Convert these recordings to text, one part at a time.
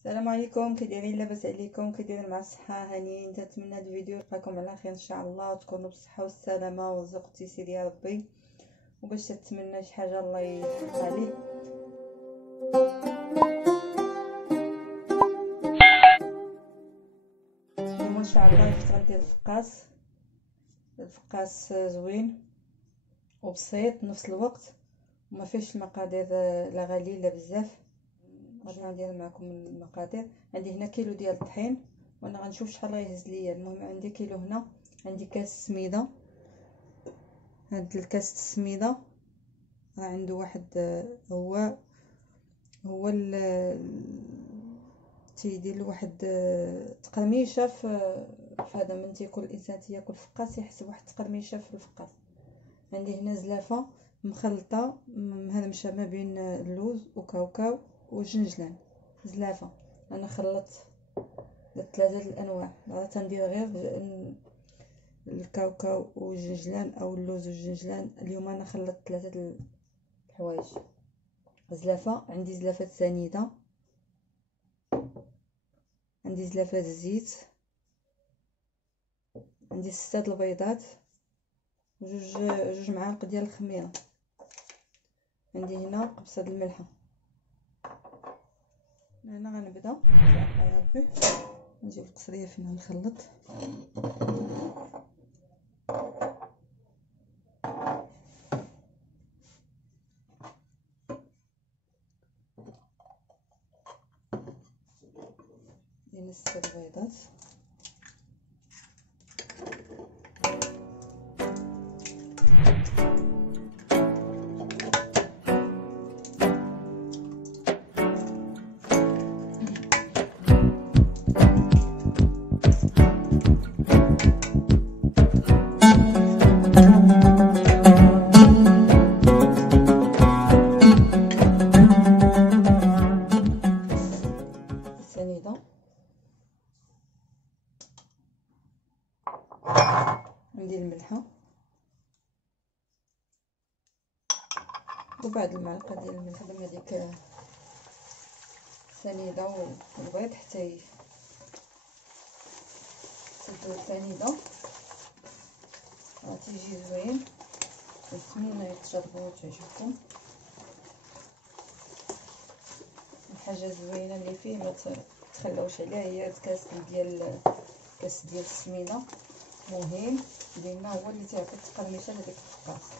السلام عليكم، كي دايرين؟ لاباس عليكم؟ كي دايرين؟ مع الصحه هانيين. نتمنى هذا الفيديو يلقاكم على خير ان شاء الله، وتكونوا بالصحه والسلامه والرزق والتيسير يا ربي. وباش تتمنى شي حاجه الله يحقق عليه. اليوم ان شاء الله كنت غندير الفقاس زوين وبسيط نفس الوقت، وما فيهش المقادير لا غاليه لا بزاف. غادي ندير معكم المقادير. عندي هنا كيلو ديال الطحين، وانا غنشوف شحال غيهز ليا. المهم عندي كيلو هنا. عندي كاس سميده، هاد الكاس السميده راه عنده واحد هو تيدير واحد تقرميشه في هذا. من تيكون الانسان تياكل فقاس يحس بواحد التقرميشه في الفقاس. عندي هنا زلافه مخلطه مهرمشه ما بين اللوز وكاوكاو وجنجلان. زلافه انا خلطت ثلاثه الانواع، راه تندير غير الكاوكاو والجنجلان او اللوز والجنجلان. اليوم انا خلطت ثلاثه الحوايج. زلافه، عندي زلافه سنيده، عندي زلافه الزيت، عندي 6 البيضات، جوج معالق ديال الخميره، عندي هنا قبصه الملحه. هنا غنبدا يا ربي. نجيب القصريه فين نخلط. ديال 6 البيضات، السنيده، عندي الملحه وبعد المعلقه ديال الملح لما ديك السنيده والبيض حتى يسدو السنيده. تيجي زوين نتمنى تجربوه وتعجبكم. الحاجه الزوينه اللي فيه ما تخلوش عليها هي كاس ديال السميده. مهم ديالنا هو اللي تيعطي التقرميشه لهذيك الفقاس.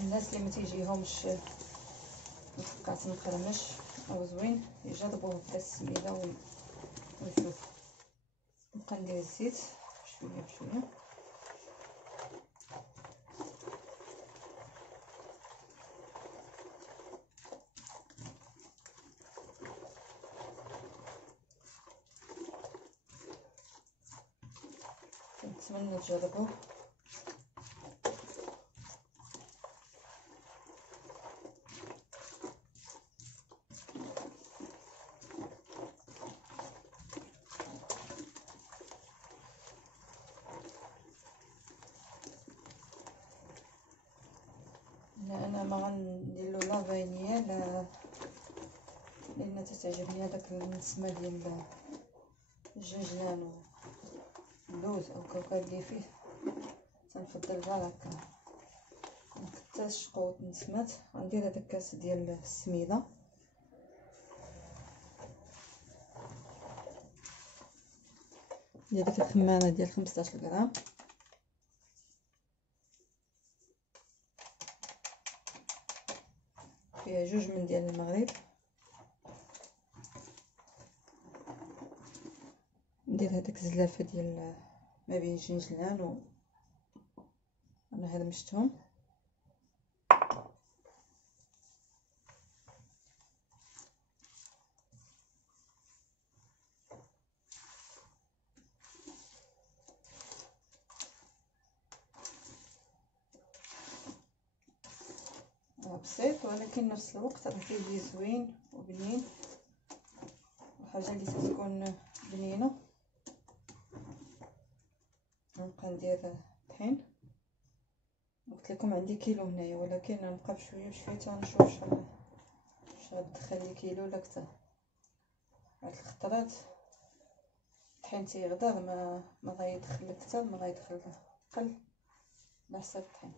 الناس اللي ما تيجيهمش الفقاس مقرمش او زوين يجربوه بكاس السميده ويشوفوا. نبقى ندير الزيت شويه بشويه. نتمنى تجربوه. انا ما غندير له لا فانيلا لا، لان تتعجبني هذاك النسمه ديال الجنجلان واللوز او الكاوكاو اللي فيه. تنفضل غير هكا مكترش قوه النسمات. غندير هذاك الكاس ديال السميده، ديك الخمانه ديال 15 غرام، فيها 2 من ديال المغرب. ندير هذاك الزلافه ديال ما بين الجنجلان انا هرمشتهم. بسيط ولكن نفس الوقت راه كيجي زوين وبنين، الحاجه اللي تكون بنينه. غنبقى ندير طحين. قلت لكم عندي كيلو هنايا، ولكن غنبقى بشويه بشويه حتى نشوف شحال غتدخل. تخلي كيلو ولا كتر. هاد الخطرات الطحين تيغدر، ما غيدخل كتر ما غيدخل قل على حساب الطحين.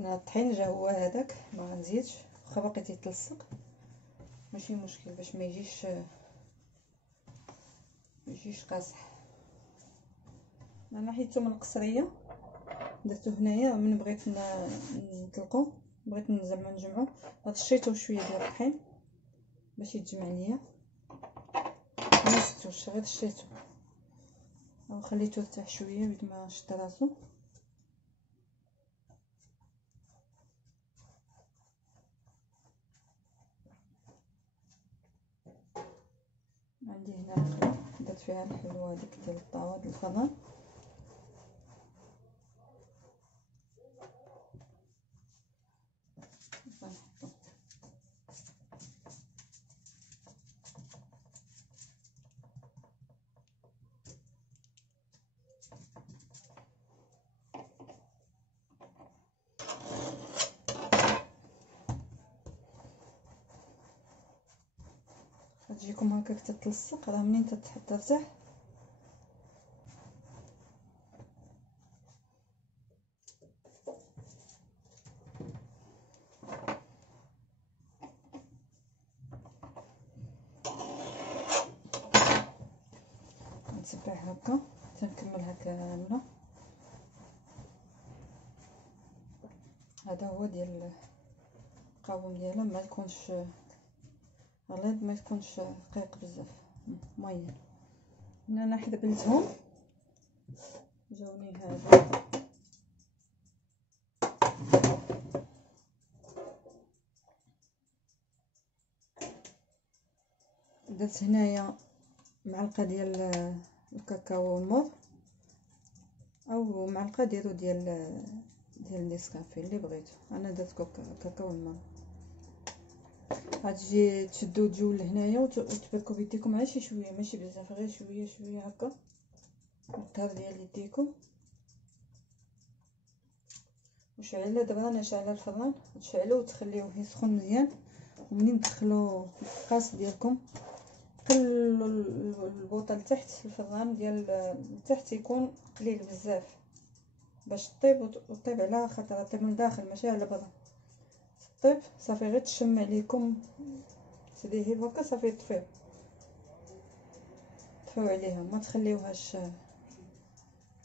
الطحين جا هو هذاك، ما غنزيدش، واخا باقي تيتلصق ماشي مشكل باش ما يجيش قاصح. انا حيدته من القصريه درتو هنايا من بغيت نطلقو، بغيت زعما نجمعو. شريتو شويه ديال الطحين باش يتجمع ليا، ما نسيتوش غير شريتو وخليته يرتاح شويه بيد ما شد راسو. عندي هنا القلة درت فيها الحلوه هذيك ديال الطاوه ديال الفران. تجيكم هكاك تتلصق، راه منين ترتاح نتبع هكا. تنكمل هكا عامله. هذا هو ديال القوام ديالها، ما يكونش غليظ ما يكونش رقيق بزاف، ميه. هنا انا حدبلتهم جاوني هذا. درت هنايا معلقه ديال الكاكاو المر، او معلقه ديال نيسكافي اللي بغيتو. انا درت كاكاو المر. غتجي تشدو تجيو لهنايا وتبركو بيديكم على شي شويه، ماشي بزاف، غير شويه شويه هكا بالظهر ديال يديكم. وشعلة دابا انا شاعله الفران، تشعلو وتخليوه يسخن مزيان. ومنين تدخلو القاص ديالكم خلوا البوطه لتحت، الفران ديال لتحت يكون قليل بزاف باش طيب على خاطر طيب من الداخل ماشي على برا. طيب صافي غير تشم عليكم تديه هكا صافي طفيو عليها، ما تخليوهاش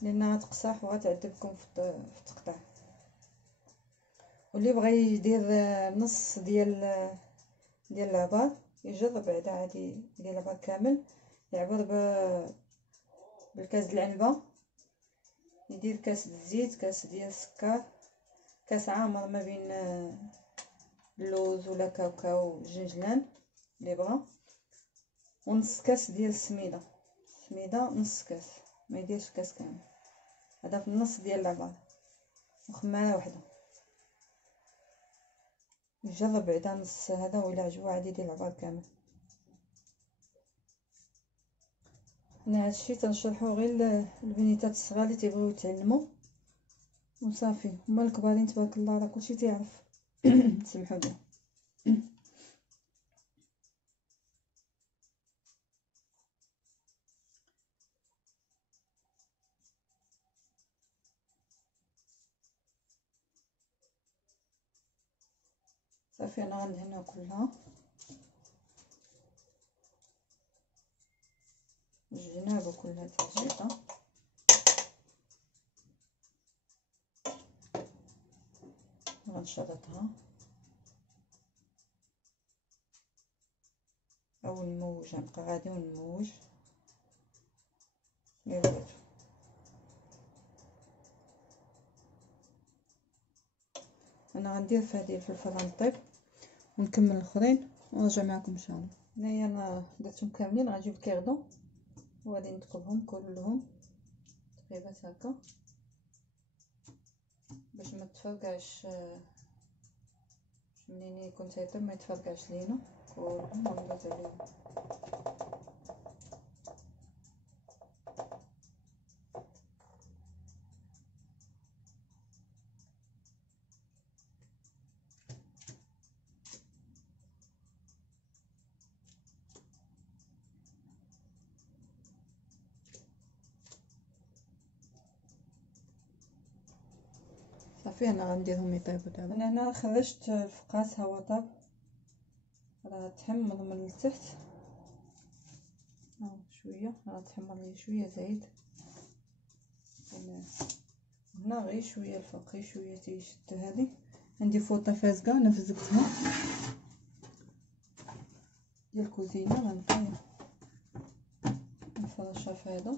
لانها تقصح وغتعذبكم في التقطاع. واللي بغى يدير نص ديال العبار يجرب بعدا عادي يدير العبار كامل، يعبر بالكاس د العنبه، يدير كاس د الزيت، كاس ديال السكر، كاس عامر ما بين اللوز ولا كاوكاو جنجلان اللي بغى، ونص كاس ديال السميده نص كاس، ما يديرش كاس كامل. هذا في النص ديال العبار وخماره وحده. يجرب بعدا نص هذا ولا عجبو عادي يدير العبار كامل. انا هادشي تنشرحو غير البنيتات الصغار اللي تيبغيو يتعلموا وصافي. هما الكبارين تبارك الله راه كلشي تيعرف. سمحوا لي. صافي انا غندهنها كلها الجناب كلها تجيطه. غنشرطها او نموج، نبقى غادي ونموج اللي بغيتو. انا غندير في هذه في الفران طيب ونكمل الاخرين ونرجع معكم ان شاء الله. هنايا انا درتهم كاملين، غنجيب الكيردون وغادي نثقبهم كلهم تقريبا هكا باش ما تفرقعش، منين يكون تيطيب ما يتفرقعش لينا كلهم غندوز عليهم. صافي انا غنديرهم يطيبوا دابا. انا هنا خرجت الفقاس ها هو طاب، راه تحمر من التحت ها شويه، راه تحمر لي شويه زايد هنا غير شويه الفوق، غير شويه تيشد. هذه عندي فوطه فازقه انا فزقتها ديال الكوزينه، غنبقى نفرشها في هذا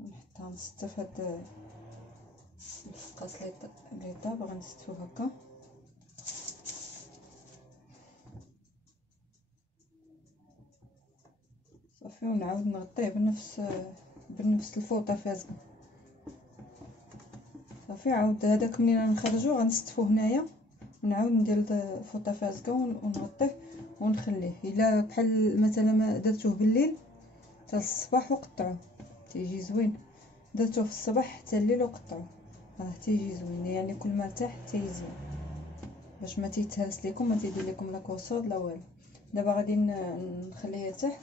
ونحطها نستف هاد الفقاس اللي طاب غنستفو هكا. صافي ونعاود نغطيه بنفس الفوطه فازقه. صافي عاود هذاك منين نخرجو غنستفو هنايا ونعاود ندير فوطه فازقه ونغطيه ونخليه. الا بحال مثلا ما درتوه بالليل حتى الصباح وقطعوه تيجي زوين، درتوه في الصباح حتى الليل وقطعوه راه تيجي زوين، يعني كل ما ارتاح تيزوين باش ما تيتهرس لكم، ما تيدير لكم لا كوسور لا والو. دابا غادي نخليه يرتاح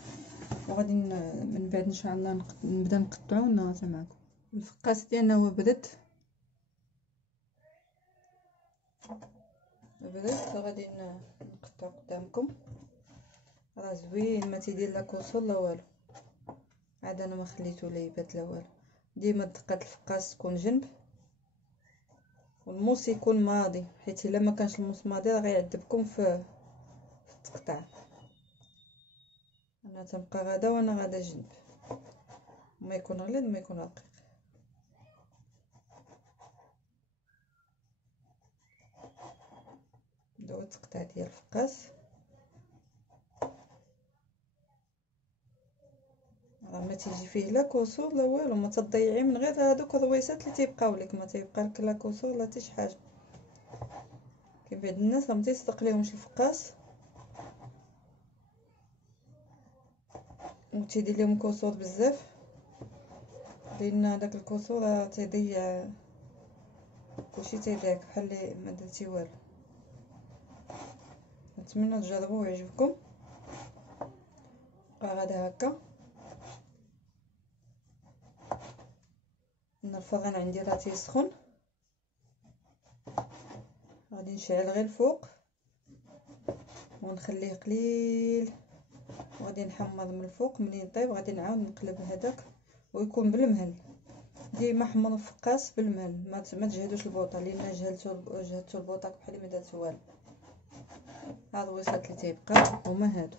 وغادي من بعد ان شاء الله نبدا نقطعو ونراجع معكم. الفقاس ديالنا هو برد غادي نقطعو قدامكم، راه زوين ما تيدير لا كوسور لا والو. عاد انا ما خليته لا يبات لا والو. ديما دقات الفقاس تكون جنب والموس يكون ماضي، حيت الا ما كانش الموس ماضي راه غيعذبكم في التقطاع. انا تنبقى غادا وانا غادا جنب، ما يكون غليظ ما يكون رقيق. ندوز التقطاع ديال الفقاس، راه ما تيجي فيه لا كسور لا والو، ما تضيعي من غير هذوك الرويسات اللي تيبقاو لك، ما تيبقى لك لا كسور لا حتى شي حاجه. كاين بعض الناس ما تيصدق ليهمش الفقاس وتيدير لهم كسور بزاف، لان داك الكسور راه تيضيع كلشي، تيضيعك بحال اللي ما درتي والو. نتمنى تجربوه ويعجبكم. بقى غادا هكا. ان الفران عندي راه تيسخن، غادي نشعل غير الفوق ونخليه قليل وغادي نحمر من الفوق. منين طيب غادي نعاود نقلب هذاك ويكون بالمهل. ديما حمروا الفقاس بالمهل، ما تجهدوش البوطه، لان جهدتو البوطه بحال ما درت والو. هاد الوسط اللي تيبقى هما هادو،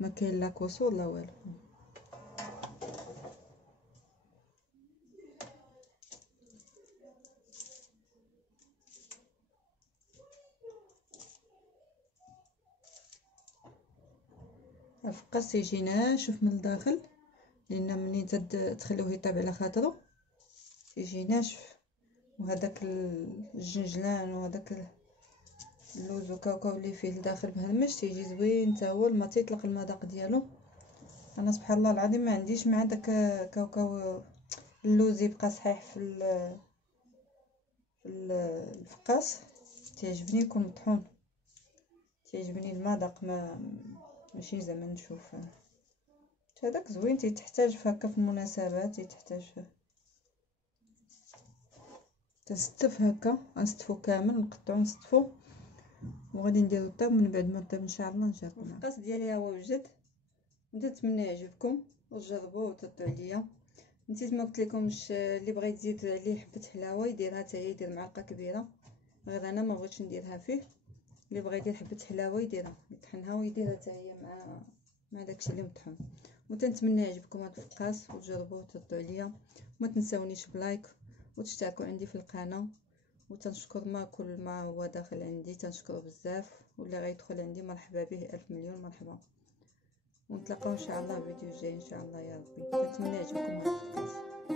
ما كاين لا كسور لا والو. الفقاس يجي ناشف من الداخل، لان منين تخلوه يطيب على خاطرو يجي ناشف، وهذاك الجنجلان وهذاك اللوز وكاوكاو اللي فيه الداخل مهرمش تيجي زوين حتى هو. ما تيطلق المذاق ديالو. انا سبحان الله العظيم ما عنديش مع داك كاوكاو اللوز يبقى صحيح في الفقاس، تعجبني يكون مطحون، تعجبني المذاق، ماشي زعما نشوف هذاك زوين. تحتاج هكا في المناسبات، تحتاج تنستف هكا، غنستفو كامل نقطعو نستفو وغادي نديرو الطيب. من بعد ما طيب ان شاء الله نجربو. الفقاس ديالي ها هو وجد، نتمنى يعجبكم وتجربوه وتردوا عليا. نسيت ما قلت لكمش، اللي بغى يزيد عليه حبه حلاوه يديرها حتى هي، يدير معلقه كبيره، غير انا ما بغيتش نديرها فيه. اللي بغى يدير حبه حلاوه يديرها، يطحنها ويديرها حتى هي مع داكشي اللي مطحون. وتنتمنى يعجبكم هذا الفقاس وتجربوه وتردوا عليا. ما تنساونيش بلايك وتشتركوا عندي في القناه. وتنشكر ما كل ما هو داخل عندي، تنشكره بزاف، واللي غيدخل عندي مرحبا به، الف مليون مرحبا. ونتلاقاو ان شاء الله في فيديو جاي ان شاء الله يا ربي. كنتمنى يعجبكم هذا الفيديو.